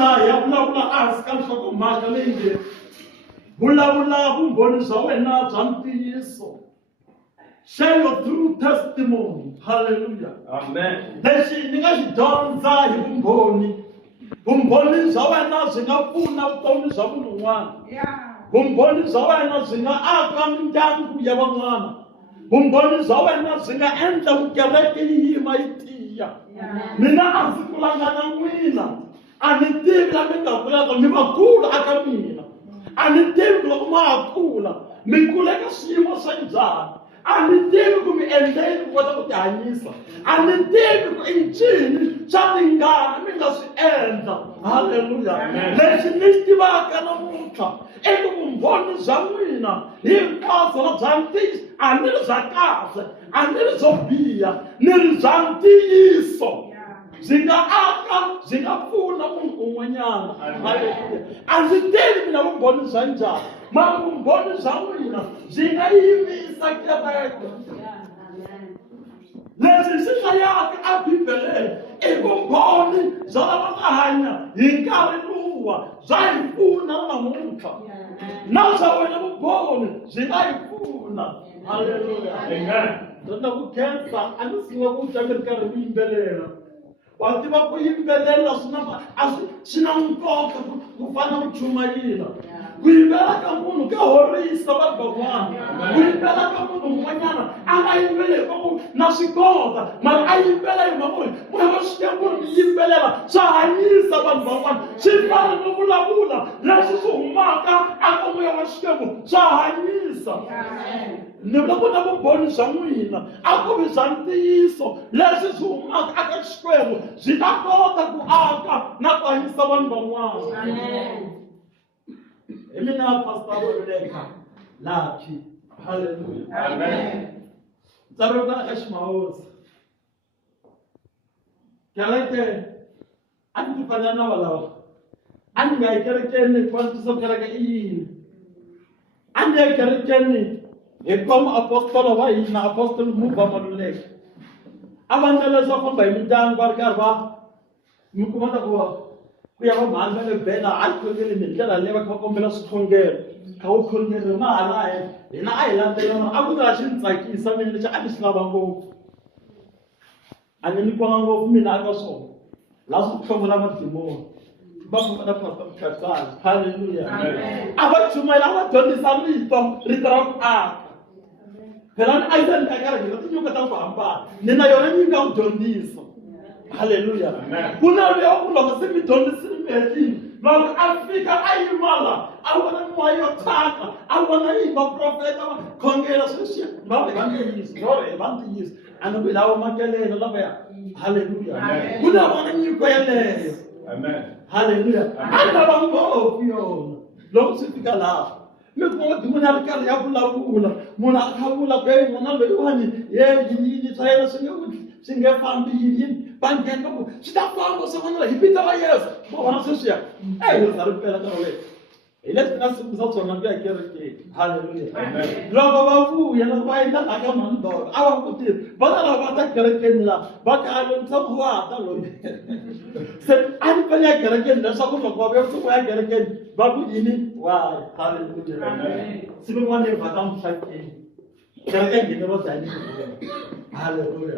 namuntlha ya vulavula ehansi ka nhlokomhaka leyi nge vulavula vumbhoni bya wena bya ntiyiso. Share your true testimony. Hallelujah. Amen. Lexi ni nga xi dyondza hi vumbhoni. Vumbhoni bya wena byi nga pfuna vutomi bya munhu un'wana. Vumbhoni bya wena byi nga aka mindyangu ya van'wana. Vumbhoni bya wena byi nga endla vukereke yi yima yi tiya. Mina a ndzi kulanga na n'wina. A ni tivi la mi nga kulaka mi va kula aka mina. A ni tivi loko ma ha kula mi kule ka swiyimo swa njhani. A ni tivi ku mi endleni ku kota ku ti hanyisa. A ni tivi ku i ncini swa tingana mi nga swi endla. Haleluya. Lexi ni xi tivaka namuntlha i ku vumbhoni bya n'wina hinkwabyo na bya ntiyiso a ni ri bya kahle a ni ri byo biha ni ri bya ntiyiso. Byi nga aka byi nga pfuna munhu un'wanyana. Haleluya. A ndzi tivi mina vumbhoni bya njhani mara vumbhoni bya n'wina byi nga yimisa kereke. Leswi swi hlayaka eBibeleni i vumbhoni bya lava nga hanya hi nkarhi luwa bya hi pfuna namuntlha. Na bya wena vumbhoni byi nga hi pfuna. Haleluya. Amen. Ndzi ku khensa a ni siwa ku twa mi ri karhi mi yimbelela. Wa tiva ku yimbelela swi na nkoka ku fana ku chumayela. Ku yimbela ka munhu ka horisa vanhu van'wana. Ku yimbela ka munhu un'wanyana a nga yimbeli ku na swi kota mara a yimbela hi mhaka moya wa Xikwembu mi yimbelela swa hanyisa vanhu van'wana. Swi fana no vulavula leswi swi humaka aka moya wa Xikwembu swa hanyisa. Ni vula ku na vumbhoni bya n'wina a ku vi bya ntiyiso leswi swi humaka aka Xikwembu byi ta kota ku aka na ku hanyisa vanhu van'wana. Hi mina Pastor Oleka Lapi. Haleluya. Amen. Ntsarika eka Ximawusi. Kereke a ni fanele na valava. A ni nga yi kerekeni ku antswisa kereke i yini. A ni ya kerekeni hi kuma apostolo wa hina apostolo Muvha Maluleka. A va ndlela leswo famba hi mindyangu va ri karhi va mi kuma ta ku ku ya va mhani va le bela a khongeli hi ndlela leyi va kha va kombela swikhongelo kha wu khongeri mahala hina a hi landzelela a ku nga xi ni tsakisa mina lexi a ni xi lava ngopfu. A ni nyikiwanga ngopfu mina aka swona laha swi hlongela madimoni va famba na Pastor Mkhatsana. Haleluya. A va chumayela a va dyondzisa rito ra ku aka. Phela ni a yi ni ka kereke na tinyuka ta ku hambana ni na yona ni nga wu dyondzisa. Haleluya. Ku na loyi ku loko se mi dyondzisile mi hetile loko a fika a yimala a vona moya yo thyaka a vona yi vaprofeta va khongela sweswiya va nge yisi va ntiyisi a ni ku lava makelela lavaya. Haleluya. Ku na vona nyiko yeleyo. Haleluya. A ni lava ngopfu yona loko swi fika laha mi kuma munhu a ri karhi ya vulavula munhu a kha vula ku n'wana loyiwani yini swa yena swi nge fambi yini va nghena ku swi ta famba swi vonela hi vito ra Yesu va vona sweswiya za ri pela ka wena hi leswi nga simbisa swona ku ya kerekeni. Haleluya. Loko va vuya loko va endla la ka mandolo a va kutile va ta lava va ta kerekeni laha va kalo ntshamo wa ta loyi se a ni fane ya kerekeni leswaku loko va vuya kusuka ya kerekeni va ku yini wa. Haleluya. Siku rin'wana hi vhaka muhlakeni kereke nghene va dlayini. Haleluya.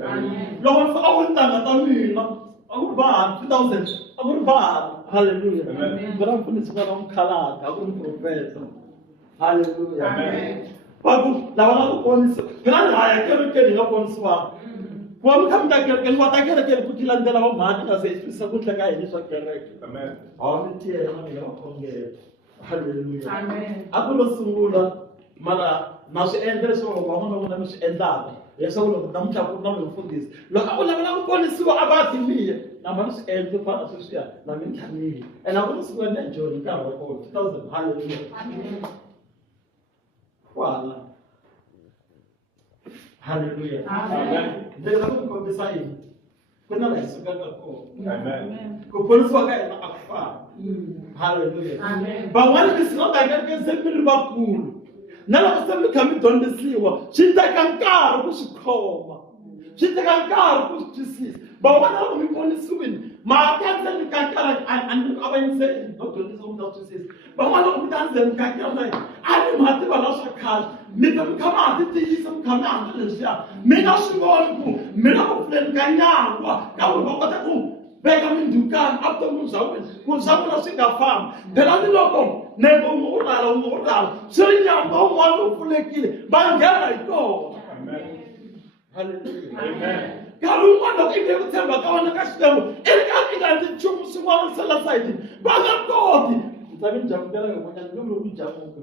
Loko ni a ku ri ntanga ta mina a ku ri vahanu 2000 a ku ri vahanu. Haleluya. Vana mfundhisi va mukhalabye a ku ri profesa. Haleluya. Va ku lava nga ku ponisa mina ni haya kerekeni hi nga ponisiwanga ku va mi kha mi ta kerekeni va ta kerekeni ku tilandzela va mhani nga se hi twisisa ku tleka yini swa kereke. Hawa mi tiyela mi nga va khongela. Haleluya. A ku lo sungula mara na swi endla leswaku van'wana va vona mi swi endlaka leswaku loko namuntlha ku ri na loyi mfundhisi loko a ku lavela ku ponisiwa a va timiye na mani swi endle fana sweswiya na mintlhanile ene a ku ri siku na John nkarhi wa kona 2000. Haleluya. Kwala. Haleluya. Ndzi nga ku kombisa yini ku na laha hi sukaka kona. Ku ponisiwa ka hina a ku fani. Haleluya. Van'wana mi swi nga kereke se mi ri vakulu na loko se mi kha mi dyondzisiwa swi teka nkarhi ku swi khoma swi teka nkarhi ku swi twisisa Bawana kung iponisuin. Matanzan kakara and aben say, not to this own doctor says, Bawana kung tanzan kakara. I mati wala sa kal. Mikam kama ati isam kama andalusya. Mina sugon ko. Mina ko flen kanya. Kau ko kata ko. Bega min dukan apto mo sawin. Kung sa mo na singa farm. Delani loko. Nego mo oral. Sirinya mo walo fulekile. Bangera ito. Amen. Hallelujah. Amen. Kalau mana kita bertemu kawan kasihmu, elok kita nanti cuma semua masalah saja. Banyak kau di. Tapi jam berapa banyak dulu jam muka.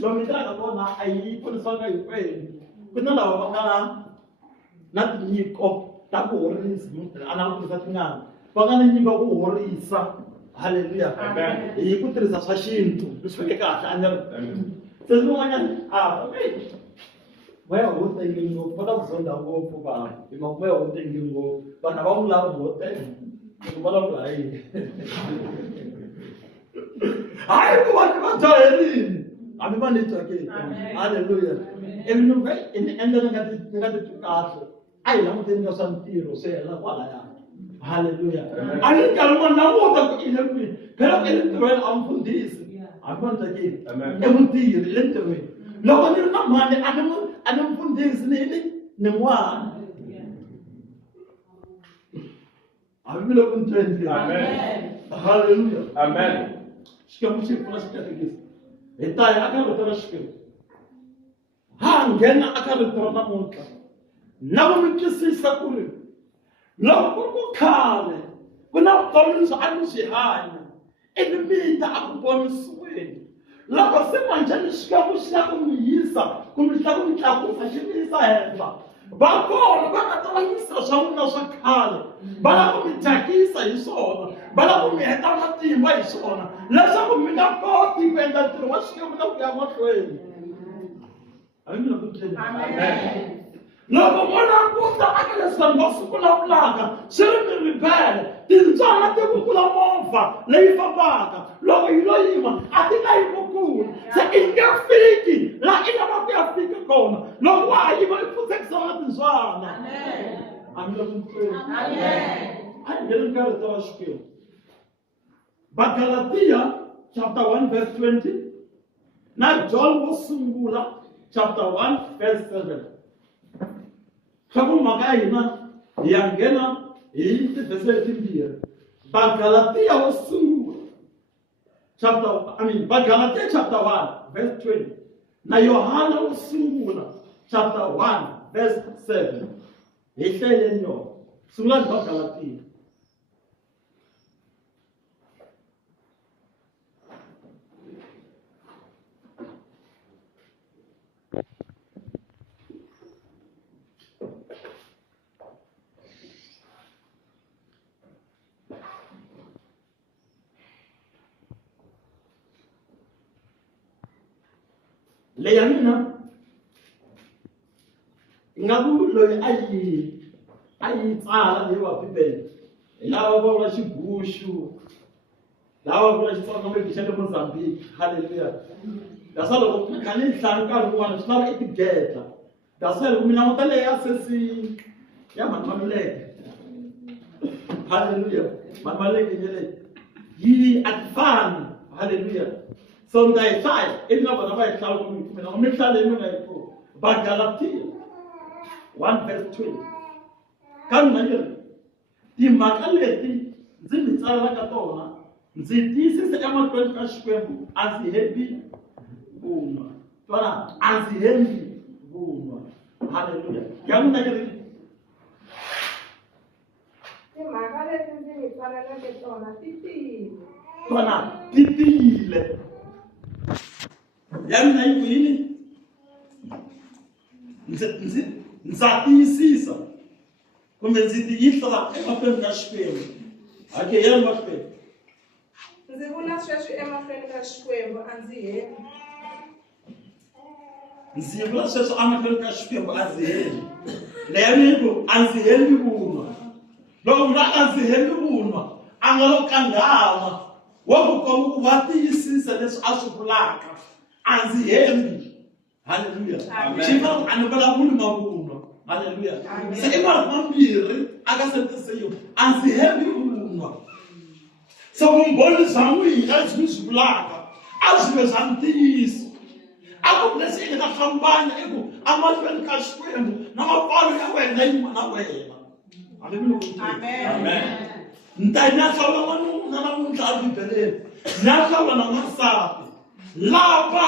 Lalu kita kalau nak ayi pun sangat baik. Kena lah bagaimana nanti ni kau tak boleh anak kita tinggal. Bagaimana ni kau boleh isa. Haleluya. Amen. Ikut terus asashin tu. Sebagai kata semuanya baik. Maya wote ngingo pada zonda wo puba imo maya wote ngingo bana bang la wote imo lai ai ko wa ta eri ami mani to ke hallelujah emno vai in enda ngati tukaso ai la wote ngo santiro se la wala ya hallelujah ani kalma na wo ta ilmi pero ele to am fundis amon ta ke emutir lentwe lo ni na mane anam pun des ni mwa amilo pun trend amen hallelujah amen shikamu shi kuna shikatigis etaya akalo tarashke hangena akalo tarana monka nabo mikisi sakuri lo ko kale kuna tolus anu shi hanya edimita akubona suweni loko semanjani shikamu kumiyisa kumishakumi chakufa shimisa henza bakona bakatawanyisa shamuna shakale bala kumitakisa isona bala kumiheta matimba isona lesa kumina koti kwenda tuwa shikamu na kuyama kweni amina kuteni amen loko mwana kuta akele sangosu kula plaga shirimi ribele tinzana teku kula monfa leifa baka loko iloyima atika ibukuni se ingafiki la ina mapia kona loko ayima ifusekisana tinzana amen amina kuteni amen ayingele ngale tawashukio Galatia chapter 1 verse 20 na John wasungula chapter 1 verse 7 Kamu makai na yangena ite verse timbia. Galatia wasungu Galatia chapter 1 verse 20. Na Yohana wasungu chapter 1 verse 7. Ite nyo. Sungan Galatia. Leyamina ngabu lo ayi tsala lewa pipele lawa bola shibushu lawa bola shitsonga mebishele Mozambique hallelujah dasalo kani hlanka ruwana shlaba itigeta dasalo mina motale yasesi ya manmaleke hallelujah manmaleke nyele yi advan hallelujah so they say, it's not what I tell you. But Galatia 1 verse 20. Come here. The Makaleti, Zimitsala Katona, this is the Amateur Kashweb as the heavy boom. As the heavy boom. Hallelujah. Young Nagari. The Makaleti Zimitsala Katona, Titi. Yami na hili nzatiyisisa kumbe nzitiyihla emahlweni kaXikwembu ake yena mahlweni ndzi vula sweswi emahlweni ka Xikwembu anziheli ndzi vula sweswi emahlweni ka Xikwembu anziheli leyo yiko anziheli vunwa loko nga anziheli vunwa angalo kangama wokukomu watiyisisa leswi a swi vulaka anziheli hallelujah amen chifa anabala mulu mabunwa Hallelujah. Se i mara mambirhi aka sentisiyo a ndzi hembi un'wa. Se vumbhoni bya n'wina lebyi mi byi vulaka a byi ve bya ntiyiso. A ku leswi i nga ta hlambanya i ku amahlweni ka Xikwembu na mapfalo ya wena yin'we na wena. Amen. Nta ni ya hlawula n'wanuna namuntlha ebibeleni, ni ya hlawula na n'wansati lava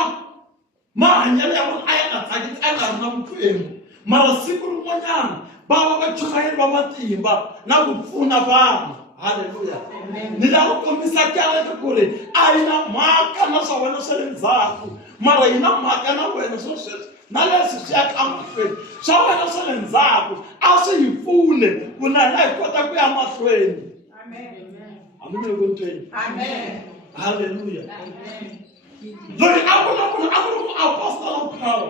mahanyelo ya vona a ya nga tsakisi a nga ri na vukwembu, mara siku rin'wanyana va va vachukayeli va matimba na ku pfuna vanhu. Haleluya. Ni lava ku kombisa kereke ku ri a yi na mhaka na swa wena swa le ndzhaku, mara yi na mhaka na wena swa sweswi na leswi swi yaka emahlweni. Swa wena swa le ndzhaku a swi hi pfune ku na hina hi kota ku ya mahlweni. Amen. Hallelujah. Loyi a vulavula a ku ri muapostolo Paul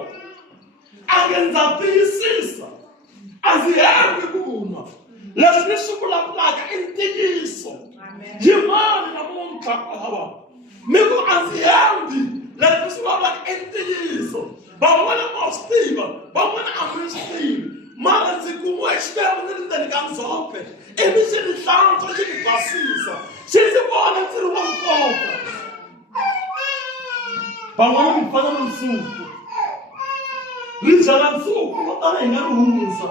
a nge ndza tiyisisa a ndzi hembi ku nwa. Leswi ni swi vulavulaka i ntiyiso. Hi mani namuntlha kwalava mi ku a ndzi hembi leswi ni swi vulavulaka i ntiyiso. Van'wana ma swi tiva, van'wana a mi swi tivi, mara ndzi kumiwe Xikwembu ni ri ndzeni ka ndzhope ivi xi ni hlantswa xi ni basisa xi ndzi vona ndzi ri wa nkoka. Van'wana mi fana na nsuku, ri byala nsuku vo tala hi nga ri hundza,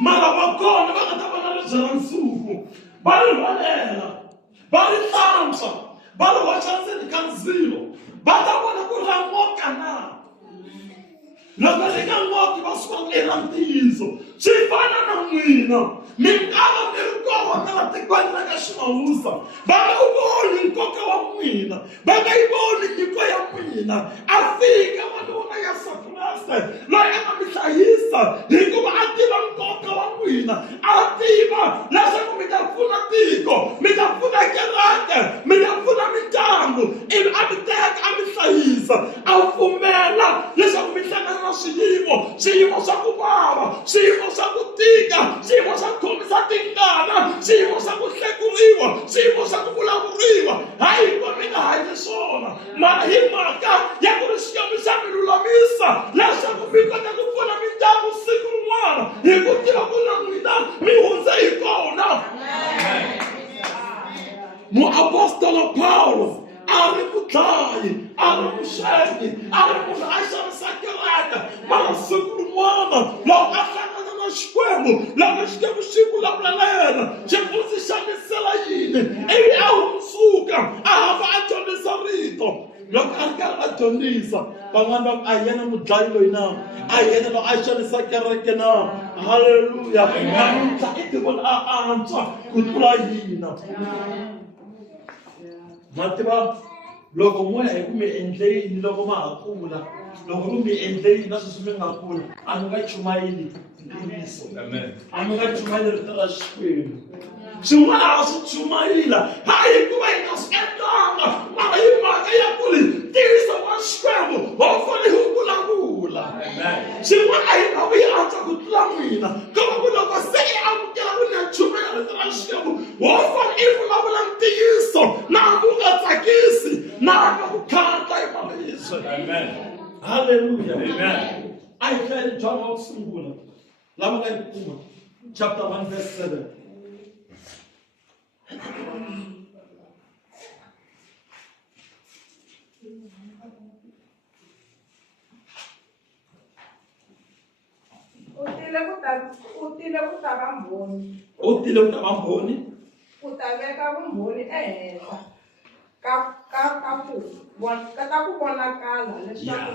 mara va kona va nga ta vona ri byala nsuku va ri rhwalela va ri hlantswa va ri hoxa ndzeni ka ndzilo va ta vona ku ra ngoka na. Loko ri nga ngoki va swi vona ri ra ntiyiso. Swi fana na n'wina mi nga va mi ri kona la tikweni ra ka Ximawusa, va nga wu voni nkoka wa n'wina, va nga yi voni nyiko ya n'wina. A fika wanuna ya Sakreste loyi a nga mi hlayisa hikuva a tiva nkoka wa n'wina, a tiva leswaku mi ta pfuna tiko, mi ta pfuna kereke, mi ta pfuna mindyangu, ivi a mi teka a mi hlayisa, a pfumela leswaku mi hlangana na swiyimo swa ku vava, swiyimo swa ku tika, swiyimo swa ku khomisa tingana, swiyimo swa ku hlekuriwa, swiyimo swa ku vulavuriwa. Hayi ku mi nga hanyi swona, mara hi mhaka ya ku ri Xikwembu xa mi lulamisa leswaku mi kota ku pfuna mindyangu siku rin'wana hi ku tiva ku na n'wina mi hundze hi kona. Muapostolo Paulo a ri mudlayi, a ri muxengi, a ri munhu a xavisa kereke, mara siku rin'wana loko a hlangana na Xikwembu, loko Xikwembu xi vulavula na yena xi ku ndzi xanisela yini, ivi a hundzuka a hamba a dyondzisa rito. Loko a ri karhi a dyondzisa van'wana va ku a yena mudlayi loyi na, a yena loko a xanisa kereke na. Haleluya. Namuntlha i ti vona a antswa ku tlula hina. Ma tiva loko mo ya hi ku mi endle yini loko ma ha kula, loko ku mi endle yini na sweswi mi nga kula, a mi nga chumayeli ntiyiso. A mi nga chumayeli rito ra Xikwembu. Swin'wana a swi chumayela hayi hikuva hi nga swi endlanga, mara hi mhaka ya ku ri ntiyiso wa Xikwembu wa fanele wu vulavula. Swin'wana a hi nga vuyi antswa ku tlula n'wina, kova ku loko se i amukela ku ni ya chumela rito ra Xikwembu wa fanele i vulavula ntiyiso na hambi u nga tsakisi, na hambi ku khata hi maribye. Haleluya. A hi hlayeli John wa ku sungula lava nga yi kuma chapter 1 verse 7. U tile ku ta va mbhoni. U tile ku ta va mbhoni. U ta veka vumbhoni ehenhla ka ku vonakala leswaku.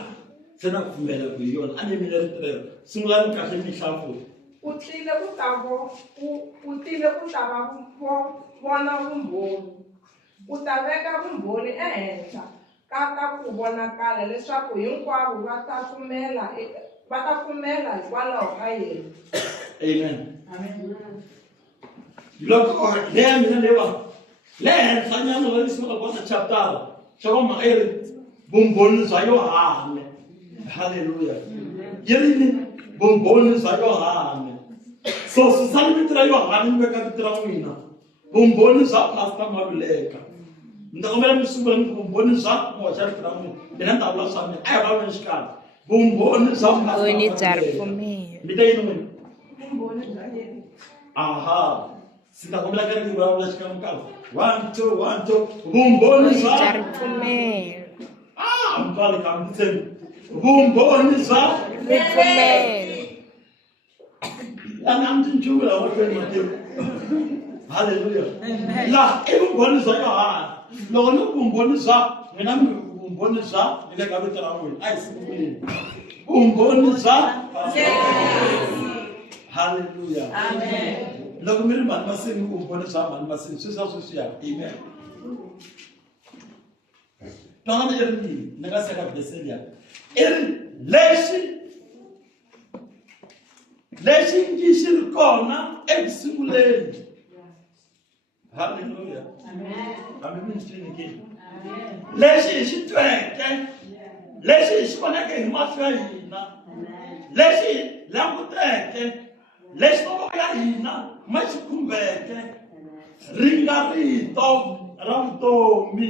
Se na ku pfumela ku hi yona a ni mile ritirelo sungulani kahle mihlafu. U tile ku ta va vona vumbhoni. U ta veka vumbhoni ehenhla ka ku vonakala leswaku hinkwavo va ta pfumela hikwalaho ka yena. Amen. Loko leya mina le henhla nyana va ni sungula kona chapter xa va mhaka yi ri vumbhoni bya Yohane. Haleluya. Yi ri ni vumbhoni bya Yohane. So susani vito ra Yohane mi veka vito ra n'wina, vumbhoni bya Pastor Maluleka. Ni ta kombela mi sungula mi vumbhoni bya moxa vito ra n'wina, mina ni ta vula swa mina a hi va veni xikarhi vumbhoni bya Vumbhoni bya ripfumelo. mi ta yini n'wina vumbhoni bya yena. aha singakombela ka ri vulavula xikan'we ka 1 2 1 2 vumbhoni bya bya ripfumelo. mpfali ka mi tshembi vumbhoni bya Ripfumelo. lana mi nchumu la wa tweni matiko haleluya la i vumbhoni bya Yohana loko ni vumbhoni bya mina mi vumbhoni bya ni le ka vito ra n'wina a hi sikumini vumbhoni bya haleluya Amen. loko mi ri mani masini vumbhoni bya mani masini swi swa sweswiya amen twanana i ri yini ni nga seka beseliya i ri lexi ngi xi ri kona ekusunguleni haleluya hambi mi twini ke lexi hi xi tweke lexi hi xi voneke hi mahlo ya hina lexi hi languteke lexi mavoko ya hina ma xi khumbeke ri nga rito ra vutomi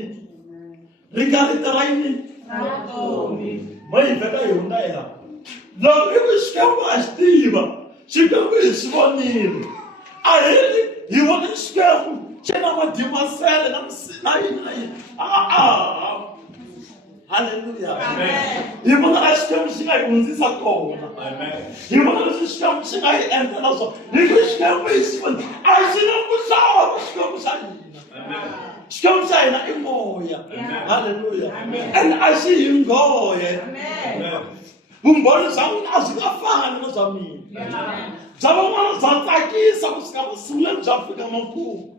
ri nga rito ra yini ma hi veka hi hundza hi laha loko i ku xikwembu a xi tiva xikwembu hi swi vonile a hi vone xikwembu xi na madimasele na yini na yini haleluya hi vona a xikwembu xi nga hi hundzisa kona hi vona leswi xikwembu xi nga hi endla na swona hi ku xikwembu hi swi vona a xi na muhlovo xikwembu xa hina xikwembu xa hina i moya haleluya and a xi hi nghohe vumbhoni bya n'wina a byi nga fani na bya mina bya van'wana bya tsakisa kusuka masunguleni bya fika makumu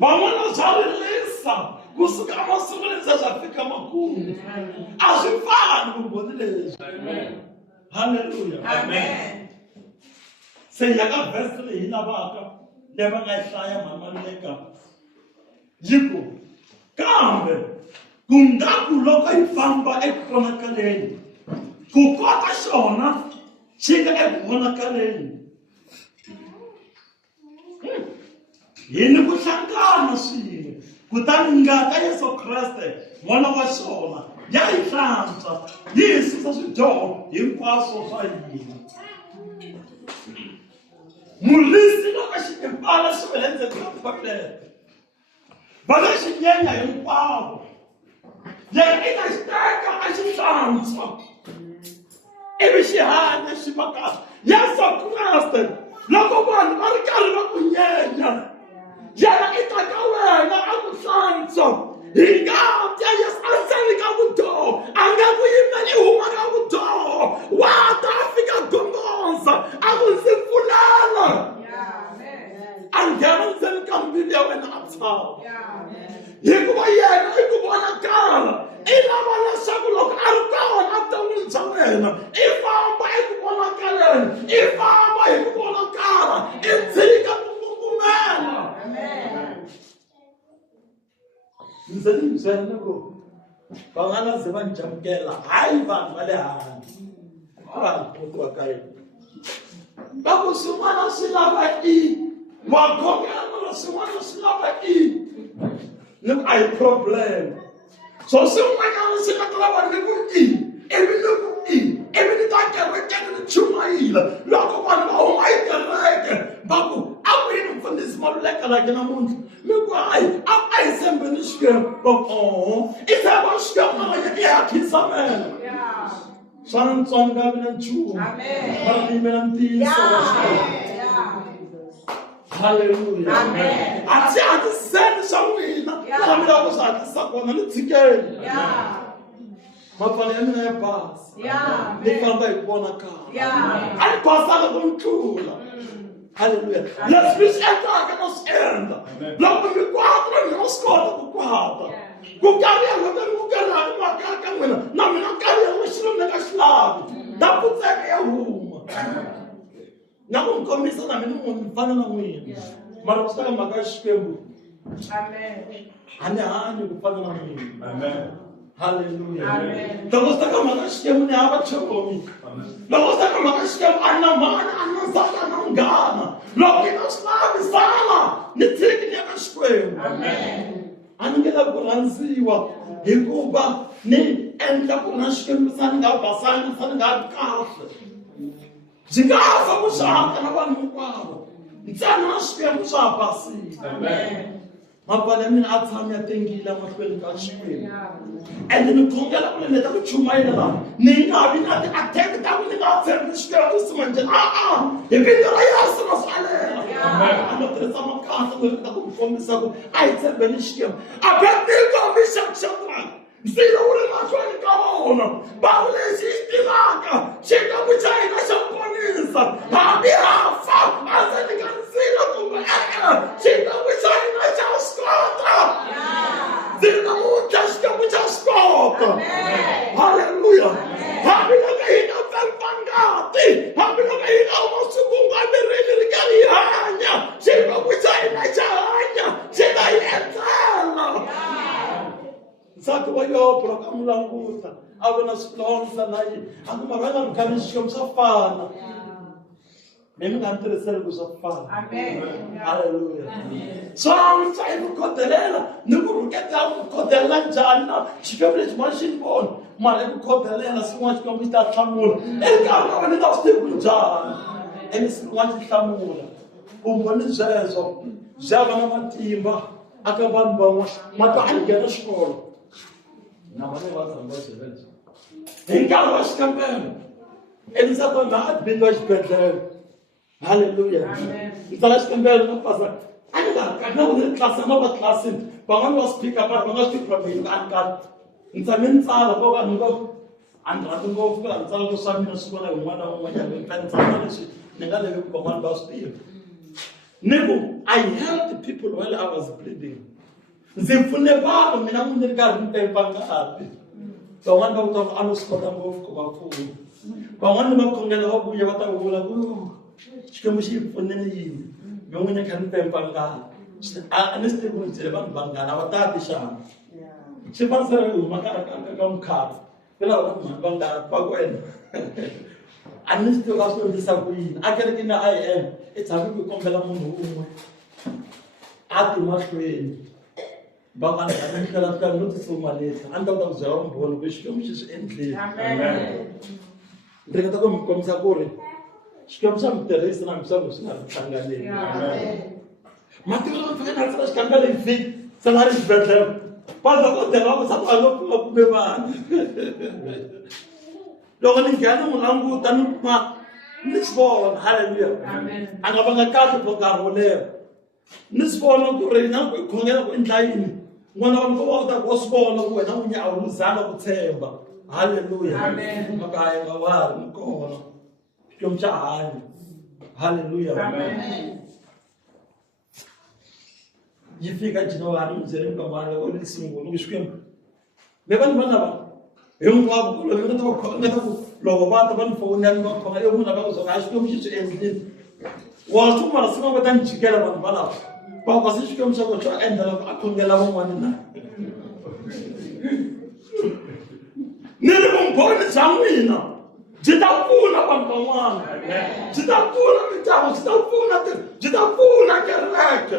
van'wana bya rilisa kusuka masunguleni bya fika makumu a swi fani vumbhoni lebyi haleluya se ya ka vhesi leyi hi lavaka leyi va nga yi hlaya mamaleka yi ku kambe ku nga ku loko yi famba eku vonakaleni ku kota xona xi nga eku vonakaleni hi ni ku hlangana swin'we kutani ngati ya Yesu Kriste n'wana wa xona ya hi hlantswa yi hi susa swidyoho hinkwaswo swa hina murisi loko xi timpala xi ve le ndzeni ka toilet va nga xi nyenya hinkwavo yena i ta xi teka a xi hlantswa ivi xi hanya xi va kahle Yesu Kriste loko vanhu va ri karhi va ku nyenya yena i ta ka wena a ku hlantswa hi ngati ya Yesu endzeni ka vudyoho a nga ku yimeli i huma ka vudyoho wa ta a fika gongoza a ku ndzi pfulela a nghena ndzeni ka mbilu ya wena a tshama hikuva yena i ku vonakala i lava leswaku loko a ri kona evuton'wini bya wena i famba eku vonakaleni i famba hi ku vonakala i tshika ku kungumela ndzi ni byela loko va nga na ze va ni jamukela hayi vanhu va le handle a va ri kotiwa ka yena va ku swin'wana swi lava i wa khomela swin'wana swi lava i ni ku a hi problem so swin'wanyana swi nga ta lava ni ku i ivi ni ku i ivi ni ta kerekeni ni chumayila loko vanhu va huma hi kereke va ku a ku yini mfundhisi Maluleka like namuntlha mi ku hayi a hi sembeni xikwembu i tshemba xikwembu a i hakhisamela swa ntsongo ka mina nchumu mara ni yimela ntiyiso wa xikwembu haleluya a swi hatliseni swa n'wina laha mi lava ku swi hatlisa kona ni tshikeni mapfalo ya mina ya basa ni famba hi ku vonakala a ni basanga ku ni tlula haleluya leswi swi endlaka no swi endla loko mi kwata na mina swi kota ku kwata ku karihela tani ku karihela makaya ka n'wina na mina karihela xilo mi nga xi lavi ta putseka ya huma na ku mi kombisa na mina munhu mi fana na n'wina mara ku swi ta ka mhaka ya xikwembu a ni hanyi ku fana na n'wina haleluya loko swi ta ka mhaka xikwembu ni hava chomi loko swi ta ka mhaka xikwembu a na mhana a na nsati a na munghana loko yi ta swi lavi sala ni tshiki ni ya ka xikwembu a ni nge lavi ku rhandziwa hikuva ni endla ku na xikwembu sa ni nga basangi sa ni nga vi kahle byi nga fa muxaka na vanhu hinkwavo ntsena na swikwembu swa ha basile. Makwala mina a tshama ya tengile mahlweni ka Xikwembu and ni khongela ku ni ta ku chumayela laha ni nga vi na ti-attack ta ku ni nga tshembi Xikwembu sima njhani hi vito ra Yesu Nasalela. A no tirhisa makahla ku ta ku mi kombisa ku a hi tshembeni Xikwembu a Abednego mixakuxaku ndzilo wu ri mahlweni ka vona bawu lexi hi tivaka Xikwembu xa hina xa ponisa hambi hafa a ndzeni ka ndzilo kumbe Xikwembu xa hina xa swi kota ndzilo namuntlha Xikwembu xa swi kota. Haleluya. Hambi loko hi nga pfemba ngati hambi loko hi nga huma swivungu emirini ri karhi hi hanya Xikwembu xa hina xa hanya xi nga hi endlela. Nsati wa Yobu loko a n'wi languta a vona swilondzo na yini a ku mara nga mikani Xikwembu swa fana mi nga ni tirhiseli ku swa fana. Haleluya. Swa hi ku khodelela ni ku rhuketa ku khodelela njhani na Xikwembu lexi ma xi ni vona mara hi ku khodelela swin'wana Xikwembu xi ta hlamula enkarhi na wena ni nga swi tivi ku njhani ivi swin'wana xi hlamula vumbhoni byebyo bya va na matimba aka vanhu van'wana ma ta a nghena xikolo na vana va tshama xibedhlele hi nkarhi wa xikambelo endzhaku na admit wa xibedhlele. Haleluya. Ntsala xikambelo na pasa a ni nga ka na wena tlasa na va tlasini van'wana va speaker va nga swi tiva mina a ni ka ntshame ni tsala vo vanhu vo a ni rhandzi ngopfu ku tsala ku swa mina swi vona hi n'wana na un'wanyana hi ntsala leswi ni nga levi ku van'wana va swi tiva. Ni ku I helped people while I was bleeding. Ndzi pfune vanhu mina n'wini ri karhi ni pempa ngati van'wana va vutaka a no swi kota ngopfu ku va pfuna van'wana va khongela va vuya va ta vula ku Xikwembu xi pfuneni yini mi n'wini kha ni pempa ngati a ni swi tivi ku ni byele vanhu vanghana va ta ti xana xi fanisela ku huma ka mukhavi ku lava ku mhani va nga va kwena a ni swi tivi ka swi endlisa ku yini a kerekeni na IM i tshame ku kombela munhu un'we a ti mahlweni van'wana a ni kala ka no tsumalisa a ni ta ku byela vumbhoni ku Xikwembu xi swi endlile. Ndzi ringeta ku mi kombisa ku ri Xikwembu xa mi tirhisa na misava swi nga ri hlanganeni. Matiko lama fika na tsala xikambelo hi vhiki se va ri xibedhlele vadokodela va ku sa va kume vana loko ni nghena n'wi languta ni kuma ni swi vona. Haleluya. A nga vanga kahle for nkarhi wo leha ni swi vona ku ri na ku khongela ku endla yini n'wana wa nkoka u ta ku swi vona ku wena n'winyi a wu luzanga ku tshemba. Haleluya. Mhaka a yi nga wari ni kona Xikwembu xa hanya. Haleluya. Yi fika January mi byele minkwamana loko ni sungula ku Xikwembu mi vanhu va lava hinkwavo ku loko ni ta ku loko va ta va ni fowunela ni va khoma munhu a va ku zoka a Xikwembu xi swi endlile wa swi mara swi va ta ni jikela vanhu valava va ku kasi Xikwembu xa kona xo endla loko a khongela van'wana na ni ri vumbhoni bya n'wina byi ta pfuna vanhu van'wana byi ta pfuna mindyangu byi ta pfuna byi ta pfuna kereke.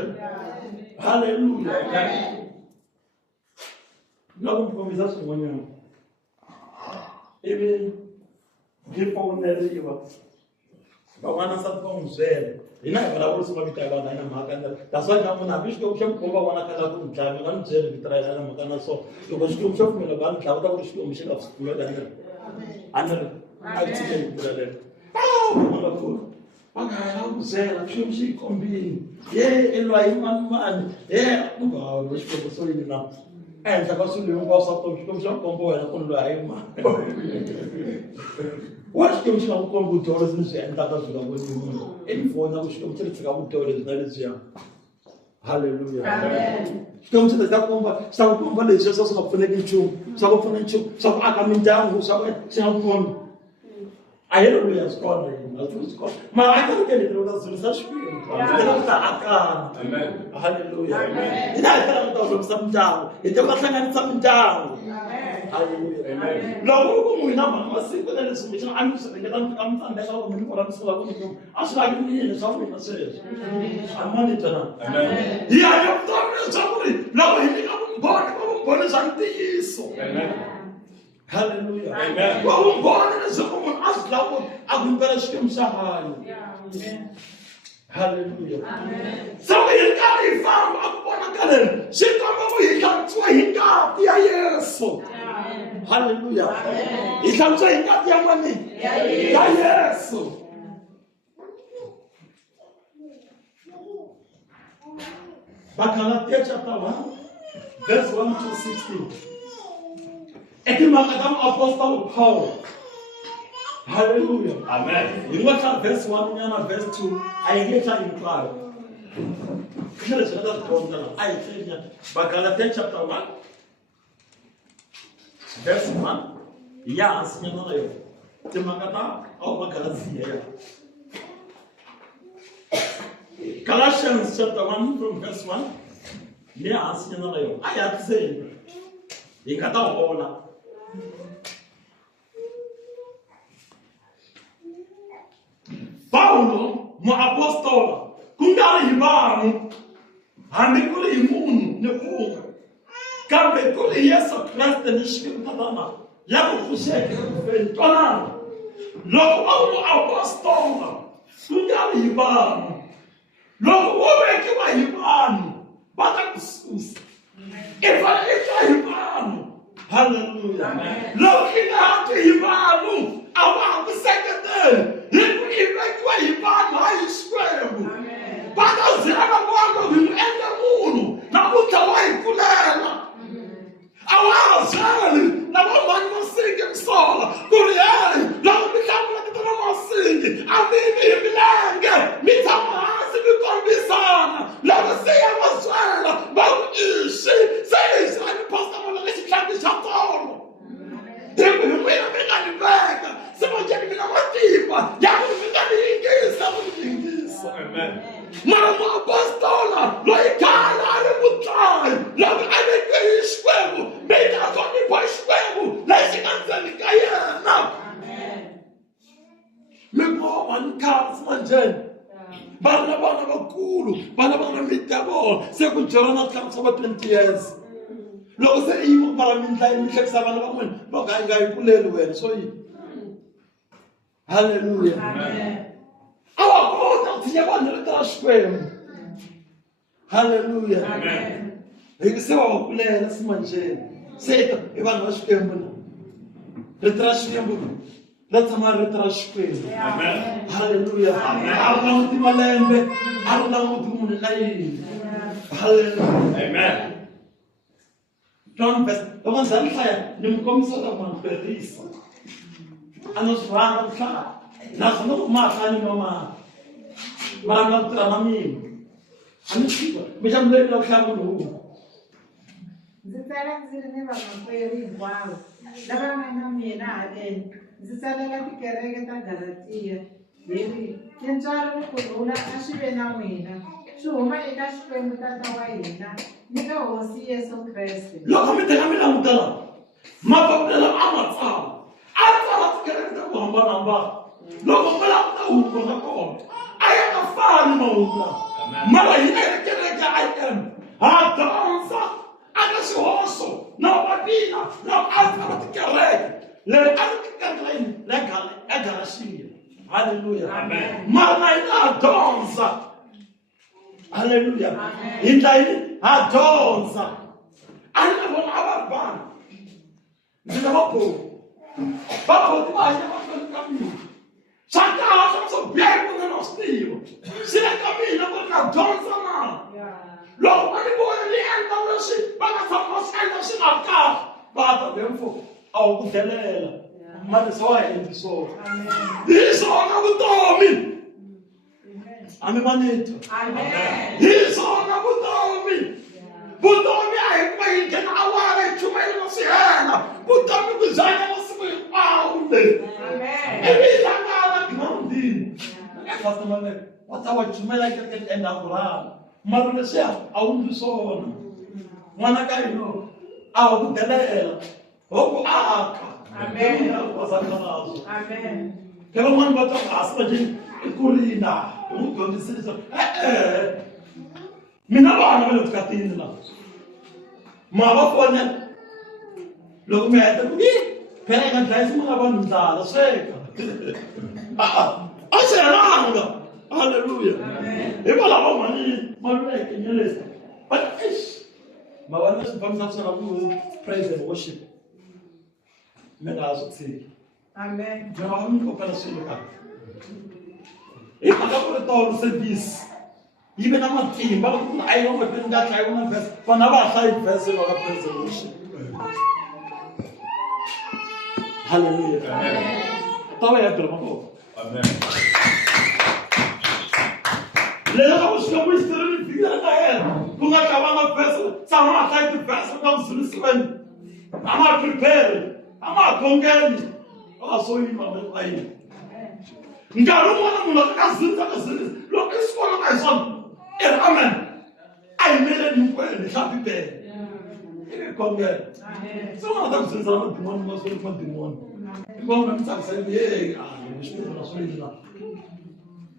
Haleluya. Loko mi kombisa swin'wanyana ivi ngi fowuneriwa van'wana nsati va n'wi byela hina hi vulavurisi mavito ya vanhu a na mhaka that's why na munhu hambi Xikwembu xa mikomba vona kala ku n'wi dlaya mi nga ni byeli vito ra yena na mhaka na so loko Xikwembu xa pfumela va ni dlaya va ta ku ri Xikwembu xi nga swi pfumela a ni ri a ku tshikeli vito ra lero van'wana va ku Bagaya uzela Xikwembu kombini elwa hi mani ku nga Xikwembu so yini na ehenhla ka swilo hinkwaswo swa vutomi Xikwembu xa komba wena ku ni lwa hi mani wa Xikwembu xi nga ku kombi vutomi leswi ni swi endlaka byi nga voni munhu infona ku Xikwembu xi ri tshika vutomi lebyi na lebyiya. Haleluya. Xikwembu xi ta komba xa ku komba leswi swa swi nga pfuneki nchumu swa ku pfuna nchumu swa ku aka mindyangu swa ku xi nga ku kombi haleluya swi kona mara a kerekeni hi ta dzunisa Xikwembu hi ta ku ta akana. Haleluya. Hi ta hi tala ku ta olovisa mindyangu hi ta ku hlanganisa mindyangu. Haleluya. Loko ku munhu na mhaka masiku na leswi mi xana a mi swi ringeta mi fika mi tsandzeka loko mi ni vona misava ku Xikwembu a swi lavi ku yini swa n'wina sweswo amani twanana hi hanya vutomi leswaku ri loko hi nyika vumbhoni bya ntiyiso. Hallelujah. Amen. Vumbhoni leswaku munhu a swi lava ku a ku yimbela xikwembu xa hanyo. Hallelujah. So hi karhi hi famba a ku vonakaleni swi komba ku hi hlantswiwa hi ngati ya Yesu. Hallelujah. Hi hlantswiwa hi ngati ya mani? Ya Yesu. Galatia chapter 1 verse 1 to 16. Etimhaka ta Apostle Paul. Hallelujah. Amen. You look at verse 1 and verse 2. I get that in cloud. Galatia chapter 1 verse 1. Yes, you know. Timagata of Galatia. Colossians chapter 1 from verse 1. Yes, you know. I have to say. You got all. Paulo, muapostolo, kungari hi vanhu, hambi ku ri hi munhu ni un'we, kambe ku ri Yesu Kriste ni Xikwembu ya ku pfuxeka ekufeni. Twanana, loko a wu muapostolo, kungari hi vanhu, loko wo vekiwa hi vanhu, va ta ku susa. I fanele hi vanhu. Hallelujah. Loko i nga twi hi vanhu, a va ha ku seketeli. Ivekiwa hi vanhu a hi Xikwembu. Va ta byela vanhu hi n'wi endla munhu namuntlha wa hi kulela. A wa ha byeli lava mhani masingi misola ku ri heyi loko mi hlangana na masingi a mi vi hi milenge mi tshama hansi mi kombisana. Loko se ya va byela va ku ixi se hi xani pastor lexi tlhangi xa tolo. Hi n'wina mi nga ni veka se va jeni mi na matimba ya ku mi nga ni yingisa ku ni yingisa. Amen. Mara muapostola loyi khale a ri mudlayi loko a vekiwe hi Xikwembu mi ta hlonipha Xikwembu lexi nga ndzeni ka yena. Mi vona ni khansi manjheni vanhu na vana vakulu vana va nga miti ya vona se ku byelana tlangisa va 20 years. Loko se i yima mara mi ndlayi mi hlekisa vana van'wini loko a yi nga yi kuleli wena so yini. Hallelujah. A wa kota ku tshinya vanhu rito ra Xikwembu. Hallelujah. Hi se wa kulela simanjeni se i vanhu va Xikwembu na rito ra Xikwembu la tshama rito ra Xikwembu. Hallelujah. A ri languti malembe a ri languti munhu na yini. Hallelujah. Amen. John verse loko ndzi ri hlaya ni mi kombisa la vanhu tirhisa a no swi rhandza ku hlaya naswona ku ma hlaya ni mama mara nga ku tirha na mina a ni tiva mixamu leyi la ku hlaya munhu lowu. Ndzi tsala ndzi ri ni vamakwerhu hinkwavo lava nga na mina haleni ndzi tsalela tikereke ta Galatiya hi tintswalo ni kurhula a swi ve na n'wina swi huma eka Xikwembu Tata wa hina ni ka Hosi Yesu Kreste. Loko mi teka mi langutela mapapila lama a ma tsala tikereke ta ku hambanahambana loko mi languta hungu ra kona a ya nga fani mahungu lawa mara hina hi ri kereke I am ha dyondza aka swihoxo na papila lama a tsala tikereke leri a ri tikereke leyi eGalaxiya. Hallelujah. Mara na hina ha dyondza. Hallelujah. Hi ndla yini ha dyondza. A ni na vona a va ri vanhu ndzi na vaboti va hanya mahlweni ka mina swa kahle swo biha ku nga na swi tiva swi le ka mina ku ri na dyondza na loko va ni vona ni endla leswi va nga tshama swi endla swi nga kahle va ta vemfo a wu ku delela mani se wa endli swona hi swona vutomi. Ami manito. Hi swona vutomi. Vutomi a hi kuma hi nghena awara hi chumela na swi hela vutomi ku zanya masiku hinkwawo ivi hi hlangana girawundini pastor Maleka wa ta wa chumela kereke endzhaku rana mara leswiya a wu ndli swona n'wana ka hina a wu ku delela ho ku aka ke van'wani va twa ku hasi va jeni i kurina hi n'wi dyondzisile leswaku mina vana va le vukatini lava ma va fonela loko mi heta ku phela ngandlayisa uma abantu ndlala sweka aseranga haleluya iba lava maluleke nyelesa but mabana sifamisa kusana ku praise and worship mina azokuthiki Amen. njengoba ngikopela swilo ka ikakho tolo service yibe namathimba ayiyona bengathi ayona verse bana bahlaya verse baka praise and worship haleluya amen tawa ya pela mako amen lelo usho mwistere vila na yena kungatabanga verse sama ahlaya verse ngomsulisweni ama prepare ama kongeni asoyima bayi ngalumana munhu akazinza loko isikolo kayisona amen ayimele nikwene hlapibele ikongeni singata kuzinza amadimoni masole kumadimoni ibona mtsakusele hey ngishilo nasolina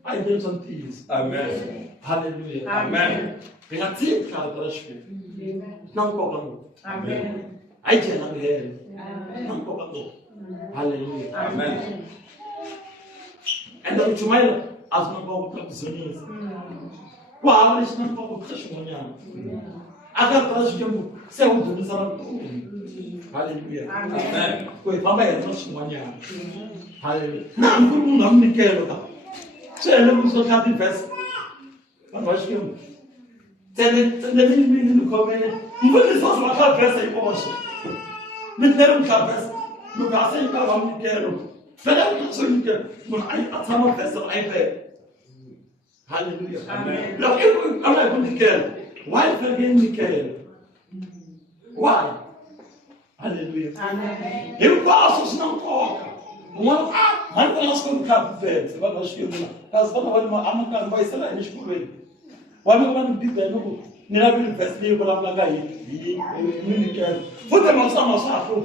I did some things. Amen. Hallelujah. Amen. Grazie cara shpe. Não coca. Amen. Ai je na hel. Não coca. Hallelujah. Amen. And then tomorrow as não coca kuzinza. Kwa alis não coca kushmonya. Agar trash jamu se o dun salam tu. Hallelujah. Amen. Koi baba ya kushmonya. Hallelujah. Não kuru não me quero tá. Cele muso kati verse. Mas acho que eu cele menino come. Não só só aquela verse aí poxa. Me deram um verse. No caso aí para me quero. Fala não sou eu quero. Mas aí a sama verse aí pé. Hallelujah. Amen. Não eu me quero. Why forget me quero? Why? Hallelujah. Amen. Eu posso não toca. Mas nós como cabo velho, você vai achar que caso quando vai amar vai ser lá em escuro. Vai me mandar dizer não, nem abrir o festival para lá aí. E me quer. Foi mais afro.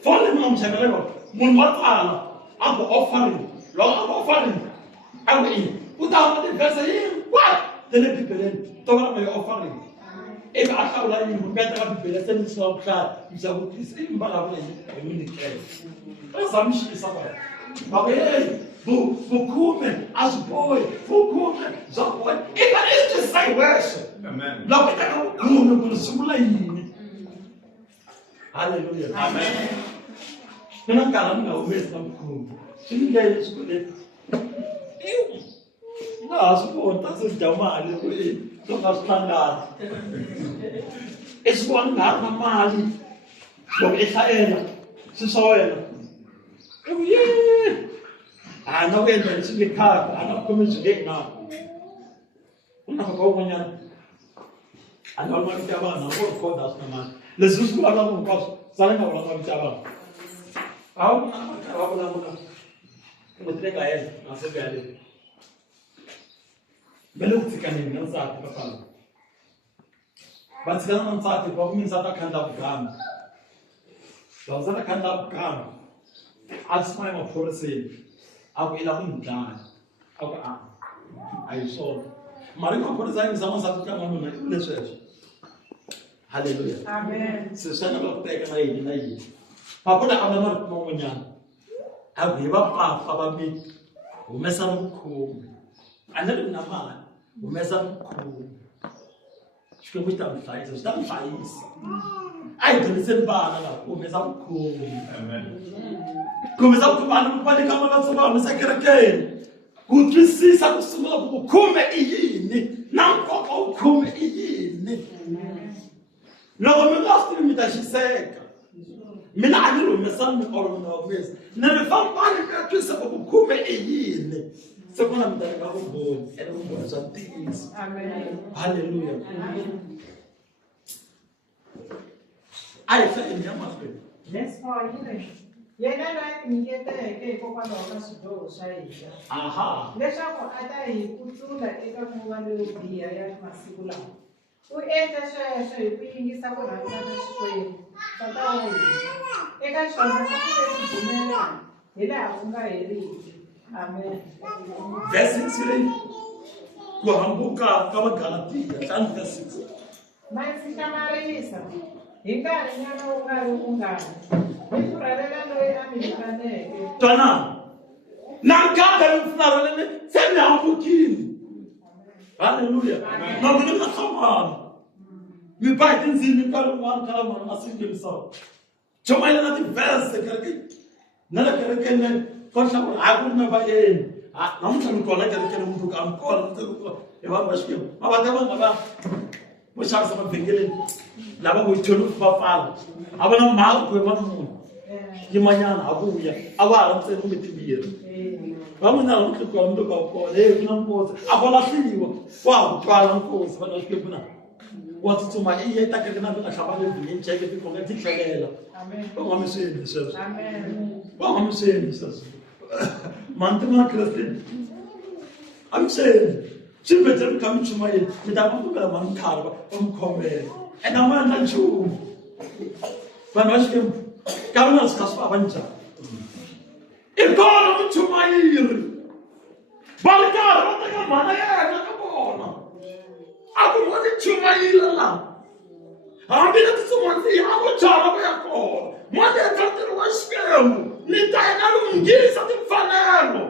Foi não chega lá. Mun mata a offering. Logo offering. Aí, o da uma festa aí, what? Tele people, toma meu offering. E vai achar lá em better people, sem só claro. Isso é o que se embala aí, me quer. Zamshi sabaya. Babe, vukume as boy, vukume zaboy. Even it's just like worship. Amen. Look at that vukume kulusumula yini. Hallelujah. Amen. Nina kala nga umesi na vukume. Singile sukule. Na asubona sijamali ko to standard. Esibona ngapha mali. Lo ekhayela. Sisoyela. Oh yeah! I know when it's in the car, I know coming to get now. I'm not going on. I don't want to have a number of coders, man. Let's just go along with us. Selling our own job. How would take a head? I said, Valley. Below can in no side of a but still on side of means that I can't have gone. Those that I can't have gone. As my for say, I will have done. I saw Marino for the time someone's at the come. Hallelujah. Amen. So, son of a take an idea. Papa, I'm not knowing young. I'll give up Papa me, who mess up cool. I never know man, who mess up cool. She can wish them flies, them flies. I don't listen bad, who mess up cool. Amen. Começar a tomar no pode caminhar na sua mão, você quer que o precisa acostumar com come e não com come e não me gosto de me dar seca me não adoro me só me oro na vez não me faz mal que tu sabe com come e se quando me dá um bom é um bom santis amém aleluia ai sai minha mãe let's go here. Yena na ngiyete ke kokwana wa swo shaisha. Aha. Leswaku ata hi kutsula eka nguva leyo biha ya masiku lawa. U endla sweswo hi ku yingisa ku rhandza ka Xikwembu. Tata wa hina. Eka xona xa ku pfumela hi laha ku nga heriki. Amen. Verse 6 ku hambuka ka vaGalatia 5:6. Manzi hlamarisa hi nkarhi nyana wu nga ri ungani. Hi brother loyi a mi vitaneke. Twana. Nankaka mfuna lene sena hamukini. Hallelujah. Mama ni khamana. Mi bite nzini kalumana kalumana asinge msawa. Choma ina nati verse kareke. Nala kareke ne konsha akuna ba yen. Namuta mkola kareke mtu kamkola mtu eba bashkim. Abata ngaba. Mushaka sama bengele. Laba ngoyitholo bafala. Abana mawu kwemanu. Yimanyana abuya. Abara mtse kumithibira. Vamos lá, vamos com o meu copo, eu não posso. A bola filiwa, uau, qual não posso, vai nós que puna. O outro tu mais e tá querendo na acaba de vir, chega de comer de chega. Amém. Vamos ser isso. Amém. Vamos ser isso. Mantém Cristo. Amém. Se beter caminho tu mais, me dá uma coisa mais cara, vamos comer. É não é não chu. Vai nós que caminho nós caspa avançar. Agora muito mais. Balgar, não tem mana é, não é bom. Agora muito mais lá. A vida de sua mãe, a mochila vai agora. Mãe é tanto o espelho, nem tá na lunguiça de fanelo.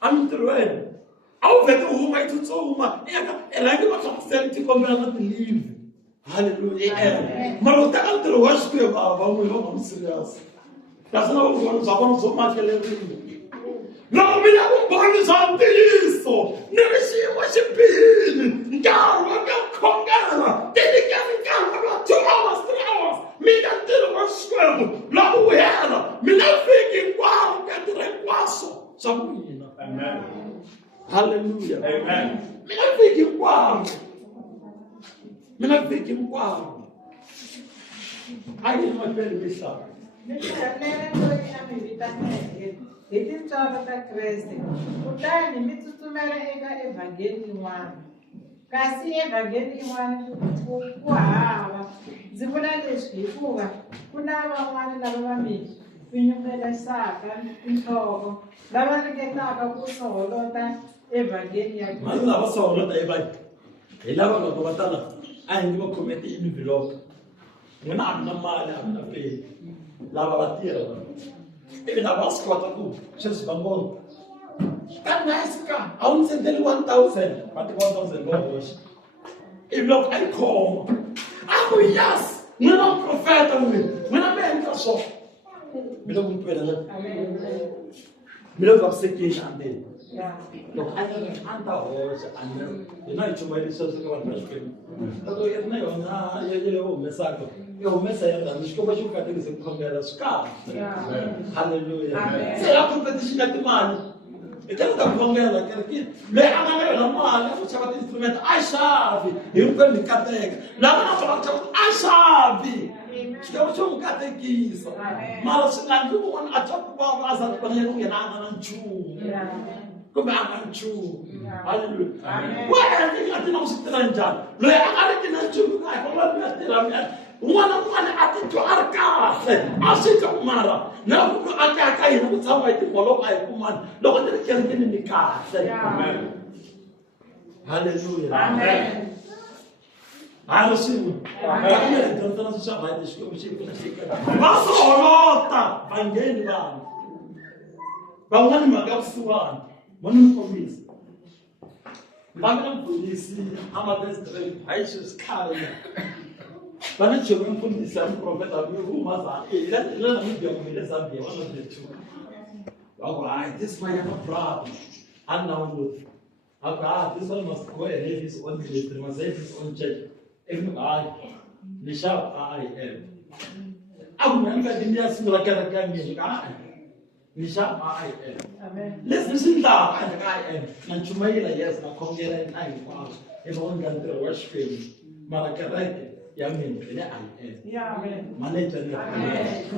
Amém. Ao ver o rumo aí tudo só uma. Ela que vai fazer de comer ela de livre. Hallelujah. Mas o tanto eu acho que vamos serious. That's not what I'm so much living. Não me dá bônus ante isso. Nem se worshiping. Gala, congala. Dedicando gala 2 hours, 3 hours. Me dá ter worship. Logo ela. Me dá fique igual que trepasso. Sabe? Amen. Hallelujah. Amen. Me dá fique igual. Mina fique igual. Aí uma permissão. Brother loyi a mi vitaneke. Hi tintswalo ta Kreste. Kutani mi tsutsumela eka evhangeli yin'wana. Kasi evhangeli yin'wana ku hava. Ndzi vula leswi hikuva ku na van'wana lava va mi pfinyukelisaka tinhloko lava ringetaka ku soholota evhangeli ya Kreste. Mali lava soholota evhangeli. Hi lava loko va tala a hi nge va khometi envelope. N'wina a mi na mali a mi na peni. Lava va tirha. Ivi na va swi kota ku sweswi va ngo ka nice ka a wu ni sendeli 1,000 va ti 1,000 va hoxa. Ivi loko a yi khoma a ku yes n'wina profeta n'wina mi endla so. Mi le ku mi twela na mi le ku vavisekeni andeni. Loko a ta hoxa hi na hi chuma leswi ka vanhu va Xikwembu. Loko yi ri na yona yi humesaka yi humesa ya rani xikomba xi ku katekise ku khongela swi kahle. Hallelujah. Se ya competition ya timali hi tela ta khongela kerekini leyi a nga na yona mali ya ku xava ti-instrument a xavi hinkwenu hi kateka lava na vona ku xava a xavi xikomba xo n'wi katekisa mara swi nga ndzi vona a twa ku vava a za ti vona ku yena a nga na nchumu kumbe a nga nchumu. Hallelujah. Wena ndzi nga tina ku swi tirha njhani loyi a nga ri ki na nchumu ka hi vona mi ya tirha un'wana na un'wana a titwa a ri kahle a swi twa mara na ku aka ka hina ku tshama hi timholovo a hi kumani loko ni ri kerekeni ni kahle. Hallelujah. Hayi swin'we kambe hi dyondzana swi swa right xikwembu xi pfuna xikele va soholota vangeni vanhu van'wani mhaka vusiwana vona ni kombisa va nga mfundhisi amabestrate hayi sweswi khale vana choko mfundhisi ya muprofeta huma zana midia kumile Zambia one of the two wako hayi this man have a problem unknown this one must go and have his own ministry must have his own church even hayi nishap hayi akunalika dunia singula kana kamini hayi nishap hayi leswi swi endlaka handle ka na chumayela yes na khongela na hinkwaswo evona ngantira wa Xikwembu mara kereke ya mina ine amen manager ni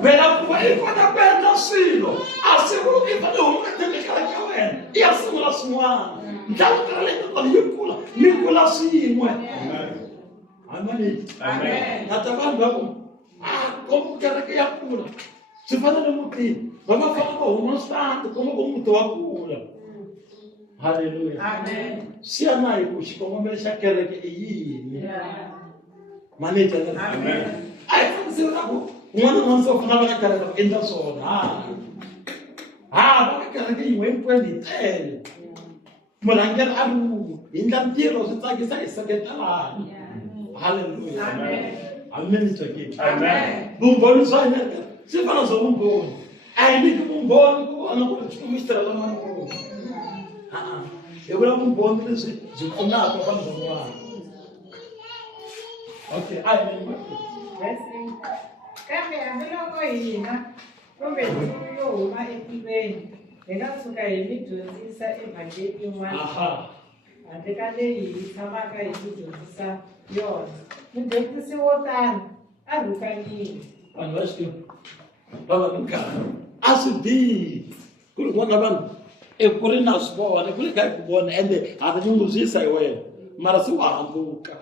vela ku va i kota ku endla swilo a swi vuli i fane u nga kereke ya wena i ya sungula swin'wana ntlawa leyi kona yi kula mi kula swin'we amen na ta vanhu va ku komu kereke ya kula swi fanele mutini va va fana va huma switandi kuma ku muti wa kula. Hallelujah. Amen. Siya na hi ku xikongomelo xa kereke i yini Manager. Amen. Ai se ku n'wana na so fana va ka karata ku endla swona va ka karata yin'we hinkwenu hi tele murhangeri a ri hi endla ntirho swi tsakisa hi seketelana halleluya amen tsakile Amen. vumbhoni bya hina swi fana bya vumbhoni a hi nyiki vumbhoni ku vona ku ri xikwembu xi tirhela mankulu hi vula vumbhoni leswi byi pfunaka vanhu van'wana okay a hi Blessing. Kambe hambiloko hina kumbe ndzimi yo huma etikweni hi nga suka hi mi dyondzisa evhangeli yin'wana handle ka leyi hi tshamaka hi mi dyondzisa yona mudyondzisi wo tani a rhukanyile vanhu va xikwembu va va minkarhi a swi bihi ku ri n'wana vanhu ku ri na swi vona ku ri ka hi ku vona ende ha tinyungubyisa hi wena mara se wa hambuka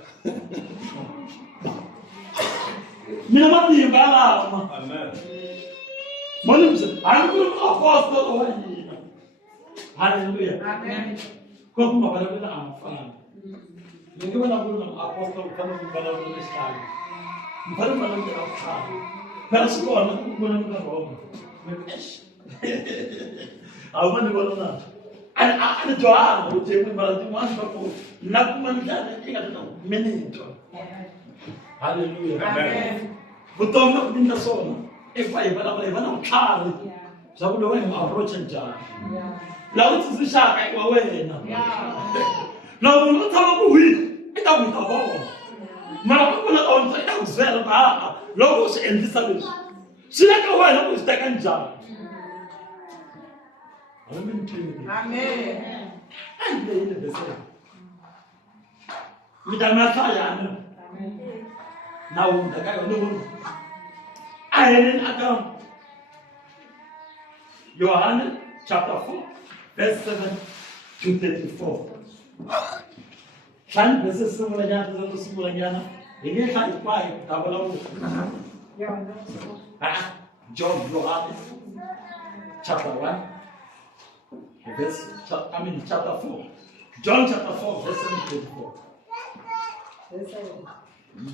mina matimba lama molimse hambi ku ri muapostolo wa hina halleluya ko ku mavulavula a ma fani mi nge vulavuli na muapostolo ku fanele ku vulavula lexikaya mi fanele ku vulavula a vutlhari phela swi kona ku vona mi ka roma a wu ma ni vona na a ni dyohanga ku tshembi mara tin'wana va ku na ku ma ndlala yi nga ta minito halleluya vutomi ku endla swona i ku va hi vulavula hi va na vutlhari bya ku lowu hi mu approach njhani laha u tsundzuxaka i wa wena loko munhu u tshama ku hwi i ta ku hi ta vona mara ku vula ka wena i ta ku byela ku loko u swi endlisa leswi swi le ka wena ku swi teka njhani Amen. a hi leyile besele mi ta mi ya hlayana na hunda ka yona loko a heleni aka Yohana chapter 4 verse 7 to 34 hlani verse sungulanyana to sungulanyana hi nge hlayi hinkwayo ta vulavula John Yohana chapter 1 chapter 4 John chapter 4 verse 7 to 34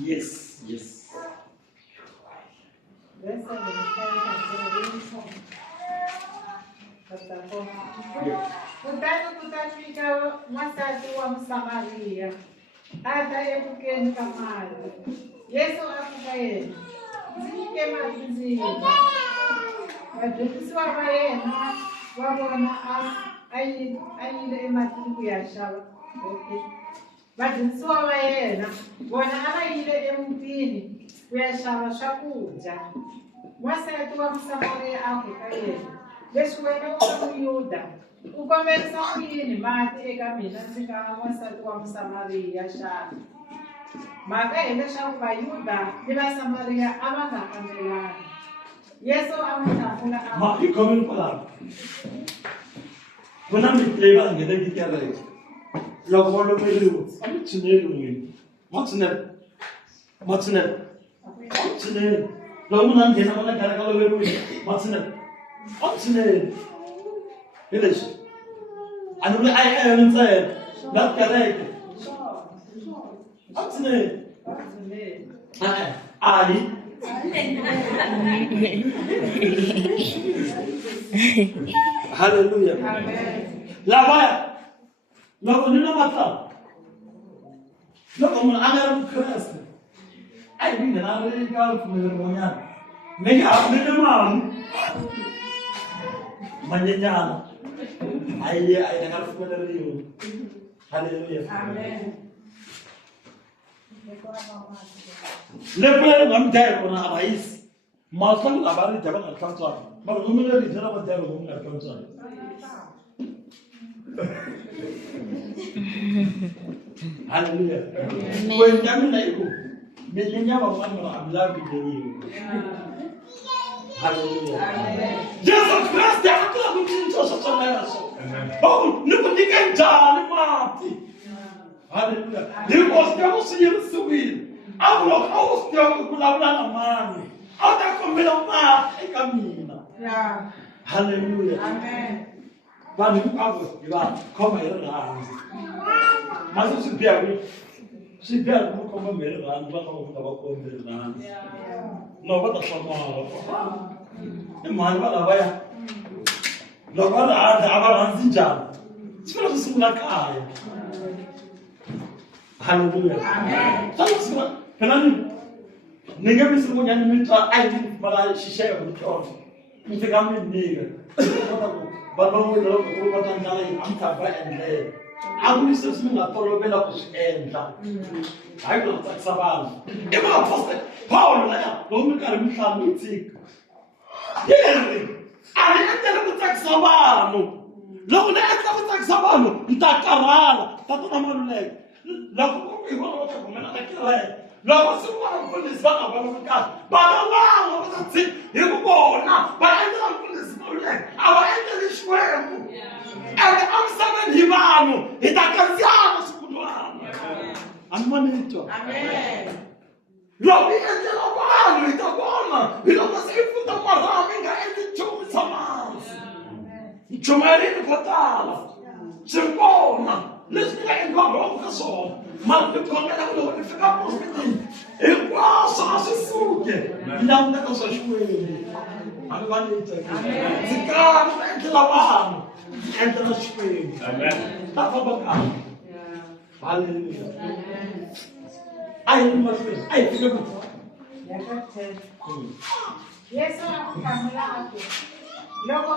yes Kutani kutafika mwasati wa Msamaria ata epukeni ka mali. Yesu afuka yena ndzi nyike mali ndzi dya. Vadyondzisi va yena va vona a yile ematini ku ya xava. Vadyondzisi va yena vona a va yile emutini ku ya xava swakudya. Mwasati wa Msamaria a afuka yena leswi wena u nga Muyuda u komberisa ku yini mati eka mina ndzi nga n'wansati wa Musamariya xana? Mhaka hileswaku Vayuda ni Vasamariya a va nga fambelani. Yesu a n'wi hlamula a ma hi khomeni kwalaho ku na miti leyi va ngheneki kereke loko va lomeriwa a mi tshineli n'wini ma tshineli loko munhu a nghena vona kereke a loveriwile ma tshineli hi leswi a ni vuli a yi eyoni ntsena na kereke a tshineli a hi Hallelujah. Lavaya. Loko ni na matla. Loko munhu a nga ri Mukreste. A hi nghena ri ka ripfumelo rin'wanyana. Mi nga hambile mali. Manyenyana. A yi nga ripfumelo rin'we. Hallelujah. Amen. Lepulelo nga mi dya rona a va yisi. Mahlongo lava ri dya va nga hlantswanga. Mara nomi leri dya lava dya rona va nga hlantswanga. Hallelujah. When you like me never want to love you. Hallelujah. Jesus Christ, I am going to so. Oh, look at the guy, Marty. Hallelujah. There was no serious will. I was still with a man. How that come in a man? Yeah. Hallelujah. Amen. But you are come here. Mas se piago, swi dya ku khoma mirhi rhandi va kha va khombe rhandi no va ta hlamala i mhani va lavaya loko va rhandzi a va rhandzi njhani swi fanele swi sungula kaya halleluya phela ni nge mi sungulanyani mi twa a yi ni mala xixevo ni tona mi fika mi nika van'wana loko ku va ta ndlala yi a mi ta va endlela a ku ni sweswi mi nga tolovela ku swi endla hayi ku tsakisa vanhu i maapostoli Paulo laya loko mi karhi mi hlaya mi tshika yeri a ni endlela ku tsakisa vanhu loko ni endla ku tsakisa vanhu ni ta karhala tatana Maluleke loko ku i vona va ta humela ka kereke loko se ku va mfundhisi va nga vona kahle va nga vanga va ta tshika hi ku vona va endlela mfundhisi Maluleke a va endleli xikwembu ende emisaveni hi vanhu hi ta kandziyana swikun'wana a mi voni twa loko hi endlela vanhu hi ta vona hi loko se hi funda marhamu hi nga endli nchumu tshamasi nchumu yerini ko tala swi vona leswi nga endliwa rhongo ka swona mara ni khongela ku loko ni fika prospitini hinkwaswo a swi suke languteka swa xikwembu a mi voni twa ndzi kala va endlela vanhu endlela xikwembu ta famba kahle halleluya a hi mahlweni a hi fike ku Yesu a ku hlamula a ku loko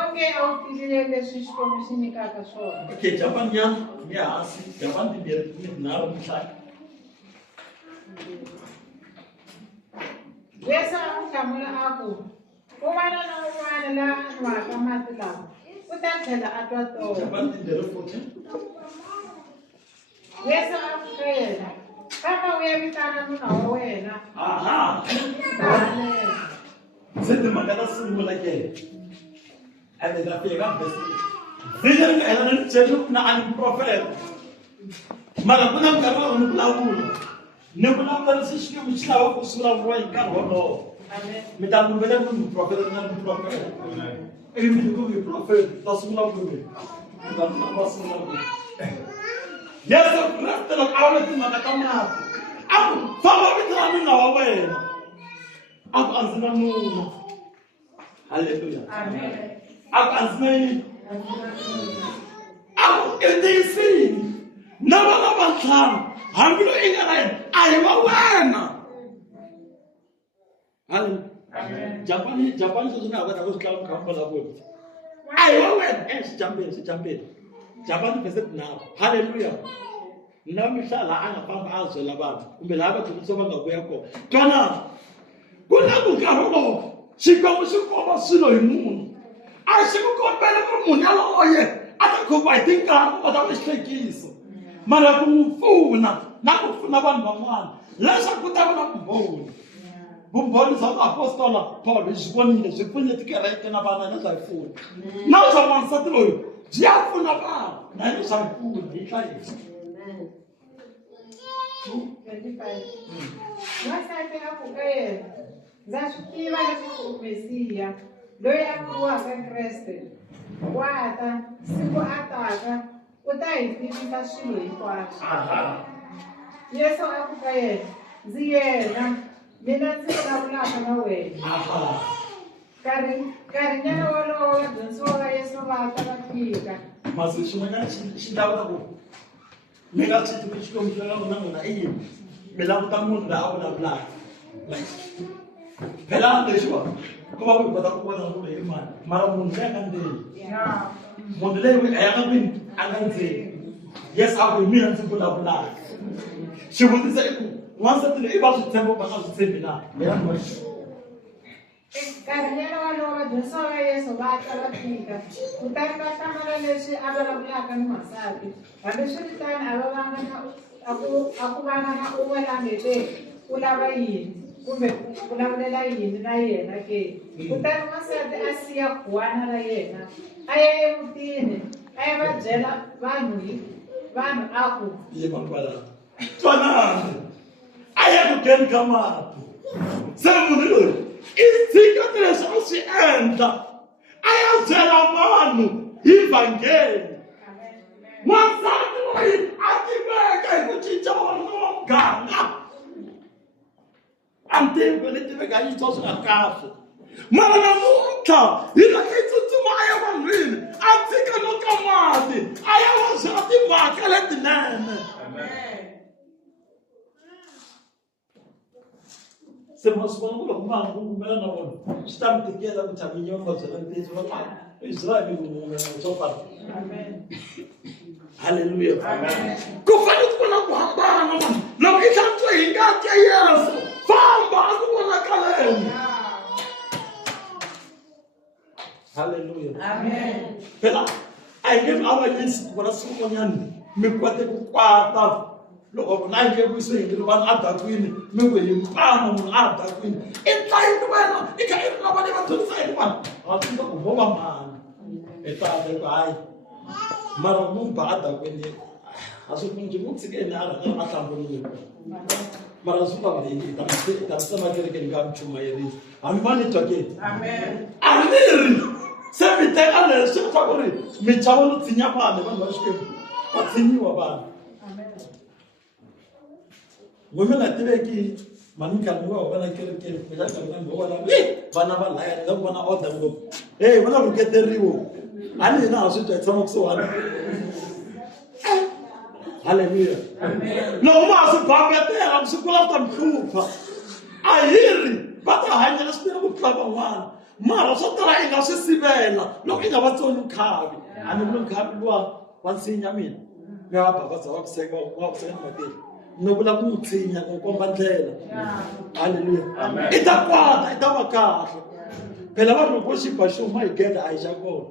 onge a wu tivile leswi Xikwembu xi nyikaka swona. okay Japani nyana ni hansi Japani timbirhi tinharhu mi hlaya Yesu a ku hlamula a ku un'wana na un'wana la a nwaka mati lawa u ta tlhela a twa tona. Japani timbirhi futhi Yesu a ku ka yena kama u ya vitana nuna wa wena aha u ta halela. se timhaka ta sungula ke ende ta fika vhesi vhiki ri nga hela ni byeli ku na a ni profeta mara ku na nkarhi wa ni vulavula ni vulavula leswi Xikwembu xi lavaka ku swi vulavuriwa hi nkarhi wolowo mi ta lumbela ku ni profeta na ni profeta ivi mi ku ni profeta ta sungula ku mi va sungula ku Yesu Kriste loko a vona timhaka ta mati a ku famba vitana nuna wa wena a ku a ndzi na nuna halleluya a ku a ndzi na yini a ku i tiyisini na vana va ntlhanu hambi lo i nga na yena a hi va wena halleluya Japani sweswi ni havana ku swi tlanga kha vulavula a hi wa wena xijampeni Japani verse 9 halleluya na mihla laha a nga famba a byela vanhu kumbe laha vadyondzisi va nga vuya kona twanana ku na ku nkarhi lowu Xikwembu xi komba swilo hi munhu a xi ku kombela ku ri munhu yaloye a ta khomiwa hi tinkani ku kota ku xihlekisa mara ku n'wi pfuna na ku pfuna vanhu van'wana leswaku ku ta va na vumbhoni bya muapostola Paul hi swi vonile byi pfunile tikereke na vana na bya hi pfuna na bya wansati loyi byi ya pfuna vanhu na hina bya hi pfuna hi hlayisa 25. N'wansati a ku ka yena ndza swi tiva leswaku u Mesiya loyi a vuriwaka Kreste wa ta siku a taka u ta hi tivisa swilo hinkwaswo. Yesu a ku ka yena ndzi yena mina ndzi vulavulaka na wena. Nkarhinyana wolowo vadyondzisiwa va Yesu va ta va fika. masi xin'wanyana xi lavaka ku mi nga swi tivi Xikwembu xi lavaka na n'wina i yini mi languta munhu loyi a vulavulaka phela lexiwa ku va ku hi kota ku vona ku ri hi mani mara munhu loyi a nga ndzeni munhu leyi a ya nga kwini a nga ndzeni yes a ku hi mina ndzi vulavulaka xivutiso i ku n'wansati loyi i va swi tshemba va nga swi tshembi na mina ni va Nkarhinyana wolowo vadyondzisiwa va Yesu va ta va fika kutani va hlamala leswi a vulavulaka ni n'wansati hambiswiritano a ku vanga na un'we lambeke u lava yini kumbe ku vulavulela yini na yena ke kutani n'wansati a siya khuwana ra yena a ya emutini a ya va byela vanhu a ku twanana a ya ku geni ka mati se munhu loyi i tshikete leswi a swi endla a ya byela vanhu hi vhangeli n'wansati loyi a tiveka hi ku cinca wanuna wa ganga antembe leti veka yi to swa kahle mara namuntlha hi la ke tsutsuma a ya vanhwini a tshika no ka mati a ya va byela timhaka letinene se masivona ku loko vanhu ku kumela na vona swi ta mi tikela ku tshami nyonga va byela ntiyiso va Israel swo fana haleluya ku fanele ku na ku hambana loko i hlantswa hi ngati ya Yesu famba a ku vonakaleni haleluya phela a hi nge avanyisi ku vona swin'wanyana mi kwate ku kwata loko na nge vuyise hi ngiri vanhu a dakwini mi ku hi mpama munhu a dakwini i tlayini wena i kha i ri na vana va dyondzisa hi vanhu va tsundza ku vova mani i tate ku hayi mara munhu ba a dakwini a swi pfunci mu tshikeni a rhanga a hlambuluka mara swi va leyi ta misema kerekeni ka muchumayerisi hambi va ni twaketi a ni ri se mi teka leswi swa ku ri mi chava no tshinya vanhu vanhu va xikwembu va tshinyiwa vanhu Women are taking Manuka, when I can't get vana va laya nga vona order ngo hey vona ku keteriwa ani na swi twa tsama kusuhana haleluya no ma swi bambetela swi kula ta mhlupha a hiri va ta hanya leswi ku tlava n'wana mara swo tala i nga swi sivela loko i nga va tsoni nkhavi ani vula nkhavi luwa wa nsinya mina nga baba za wa kuseka matini no vula ku tsinya ku komba ndlela haleluya i ta kwata i ta va kahle phela va loko xipa xuma hi geda a hi xa kona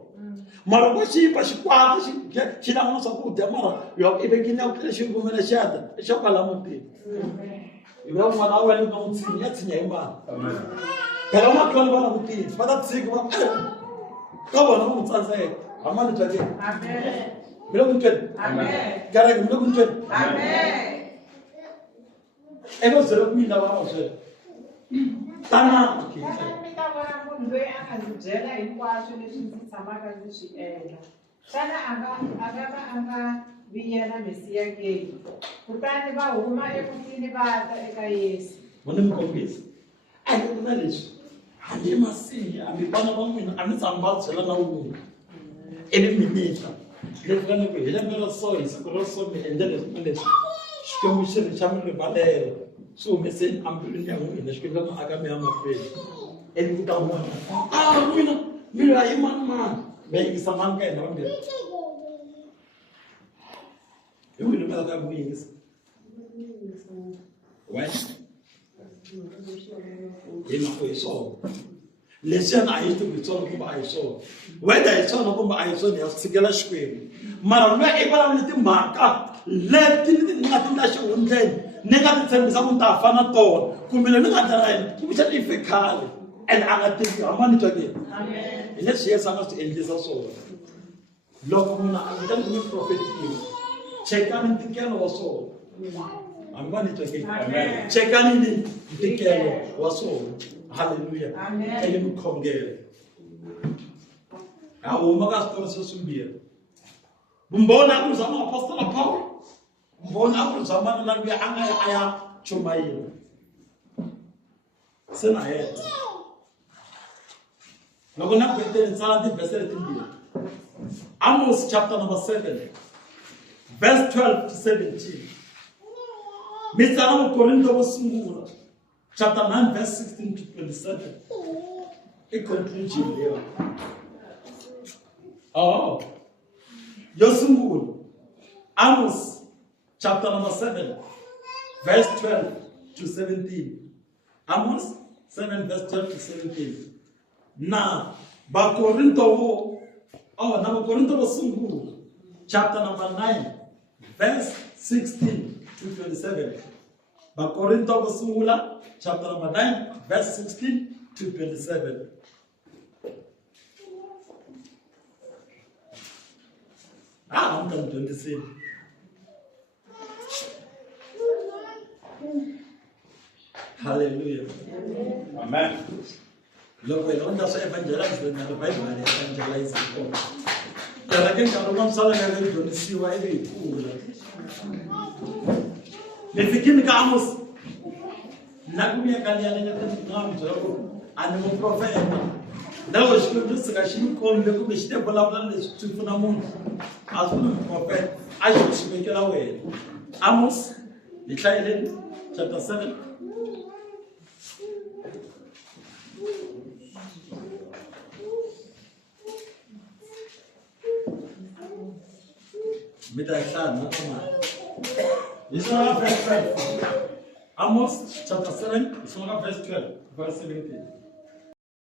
mara loko xipa xi kwata xi lava swakudya mara loko i vekile ku tlhela xi rhumela xada i xa kwala mutini i va n'wana wa wena u tsinya tsinya hi mani phela matlhelo va na vutivi va ta tshika va ka vona va n'wi tsandzeka amani bya ke mi le ku ntweni kereke mi le ku ntweni eno zero kuila va swela tana mi ta vona munhu loyi a nga ndzi byela hinkwaswo leswi ndzi tshamaka ndzi swi endla xana a nga viyela mesiya ke kutani va huma ekutini va ta eka Yesu vona mi kombisa a hi ku na leswi hambi masiya hambi vana va n'wina a mi tshama va byela na wun'we ivi mi nita leswi vana ku hi lembe ra so hi siku ra so mi endla leswi na leswi xikwembu xi ri xa mi rivalelo swi humeseni ambilwini ya n'wina xikwembu ma aka mi ya mahlweni ivi ku ta vona n'wina mi loya hi mani va yingisa mani ka hina vambirhi hi n'wina mi laka ku yingisa why hi mako hi swona leswiyani a hi tivi hi swona kumbe a hi swona whether hi swona kumbe a hi swona ya swi tshikela xikwembu mara loyi i vulavula timhaka leti ni nga ti ndla xihundleni ni nga ti tshembisa ku ni ta fana tona kumbe leyi ni nga ta yena kumbexani i fe khale and a nga tivi hamani twa ke hi leswi Yesu a nga swi endlisa swona loko munhu a vitani ku mi profetiwa chekani ntikelo wa swona hamani twa ke chekani ni ntikelo wa swona haleluya ene mi khongela a huma ka switori swimbirhi vumbhoni a ku ri bya maapostolo Paul vumbhoni a ku ri bya manana loyi a nga ya a ya chumayela se na heta loko na ku heteni tsala tivhese letimbirhi Amos chapter number 7 verse 12 to 17 mi tsala vukorinto vo sungula chapter 9 verse 16 to 27 i conclusion leyo Yosungul, Amos, chapter number 7, verse 12 to 17. Amos 7, verse 12 to 17. Now, Bakorinto Sungul, chapter number 9, verse 16 to 27. Bakorinto Sungula, chapter number 9, verse 16 to 27. I'm done 26. Hallelujah. Amen. Look, I don't just evangelize the Bible and evangelize the God. But I think I don't want to see why they fool. Lefikini ka Amos. Nakumia kaliana ngam jaro. Ani mo profeta. Dawo shikudu sika shikombe kubishite bola le tufuna mungu. Azulu profeta. Ayo shimekela we. Amos chapter 7. Amos chapter 7, verse 12, verse 17.